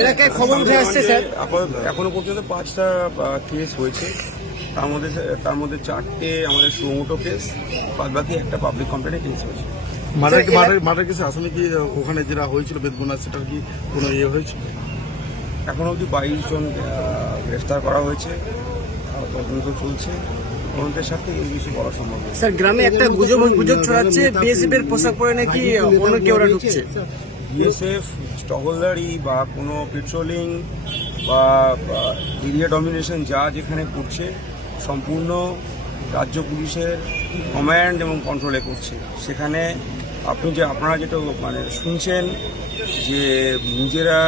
এলাকায় খবর উঠে আসছে স্যার, এখনো পর্যন্ত 5টা কেস হয়েছে, তার মধ্যে 4টে আমাদের সুমোটো কেস, বাদ বাকি একটা পাবলিক কমপ্লেনে কেস হয়েছে। মার্ডার কেসে আসামি কি ওখানে যেটা হয়েছিল বেদগুনা, সেটার কি কোনো ইয়ে হয়েছিল? এখন অবধি 22 জন গ্রেফতার করা হয়েছে, তদন্ত চলছে। তদন্তের সাথে এই বিষয়ে বলা সম্ভব নয়। স্যার গ্রামে একটা গুজব ছড়াচ্ছে বিএসএফ এর পোশাক পরে নাকি অন্য কেউ ওরা ঢুকছে। বিএসএফ স্টহলদারি বা কোনো পেট্রোলিং বা এরিয়া ডমিনেশন যা যেখানে করছে সম্পূর্ণ রাজ্য পুলিশের কমান্ড এবং কন্ট্রোলে করছে। সেখানে আপনারা যেটা শুনছেন যে নিজেরা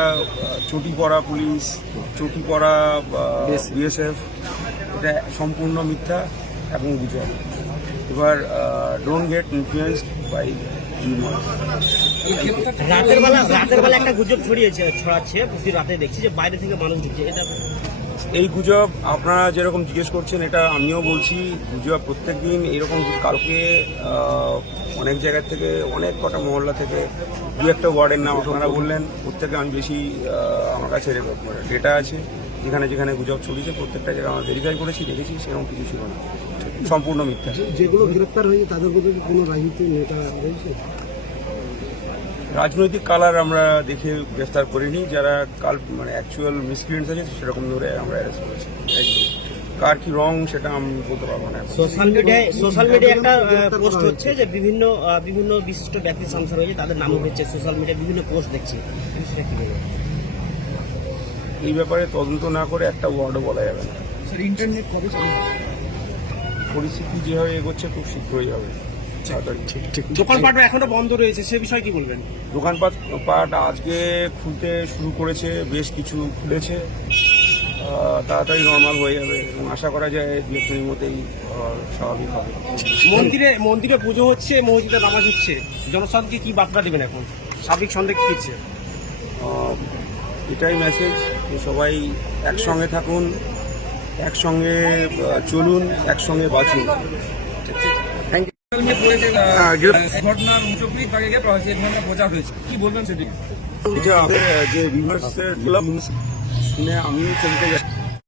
চটি পরা পুলিশ, চটি পরা বিএসএফ, এটা সম্পূর্ণ মিথ্যা এবং গুজব। এবার ডোন্ট গেট ইনফ্লুয়েন্সড বাই রাতের বেলা একটা গুজব ছড়াচ্ছে প্রতি রাতে দেখছি যে বাইরে থেকে মানুষ ঢুকছে। এটা এই গুজব আপনারা যেরকম জিজ্ঞেস করছেন এটা আমিও বলছি, গুজব প্রত্যেক দিন এরকম। কালকে অনেক জায়গা থেকে, অনেক কটা মহল্লা থেকে দু একটা ওয়ার্ডের নাম আপনারা বললেন। প্রত্যেকে আমি বেশি আমার কাছে ডেটা আছে, যেখানে যেখানে গুজব ছড়িয়েছে প্রত্যেকটা জায়গায় আমরা ভেরিফাই করেছি, দেখেছি সেরকম কিছু ছিল না, সম্পূর্ণ মিথ্যা। যেগুলো গ্রেপ্তার হয়েছে তাদের মধ্যে কোনো রাজনৈতিক নেতা রয়েছে? রাজনৈতিক কালার আমরা দেখে গ্রেফতার করিনি, যারা অ্যাকচুয়াল মিসক্রিয়েন্টস আছে সেরকম ধরে আমরা অ্যারেস্ট করেছি। কার কি রং সেটা আমি বলতে পারবো না। সোশ্যাল মিডিয়ায় একটা পোস্ট হচ্ছে যে বিভিন্ন বিশিষ্ট ব্যক্তি সংস্থা রয়েছে, তাদের নাম হচ্ছে সোশ্যাল মিডিয়ায় বিভিন্ন পোস্ট দেখছি। এই ব্যাপারে তদন্ত না করে একটা ওয়ার্ডও বলা যাবে না। স্যার ইন্টারনেট কবে চালু হবে? পরিস্থিতি যেভাবে এগোচ্ছে খুব শীঘ্রই হবে। দোকানপাট এখনো বন্ধ রয়েছে, সে বিষয়ে কি বলবেন? দোকানপাট আজকে খুলতে শুরু করেছে, বেশ কিছু খুলেছে, তাড়াতাড়ি নর্মাল হয়ে যাবে এবং আশা করা যায় 2-1 দিনের মধ্যেই স্বাভাবিক হবে। মন্দিরে পুজো হচ্ছে, মসজিদে নামাজ হচ্ছে, জনসাধারণকে কি বার্তা দেবেন এখন? সার্বিক সন্দেহ কি হচ্ছে? এটাই মেসেজ যে সবাই একসঙ্গে থাকুন, একসঙ্গে চলুন, একসঙ্গে বাঁচুন। ঘটনার মুচকি তাকে প্রচার হয়েছে, কি বলবেন সেটি? এটা যে ভিউয়ার্সের শুনে আমিও চমকে যাচ্ছি।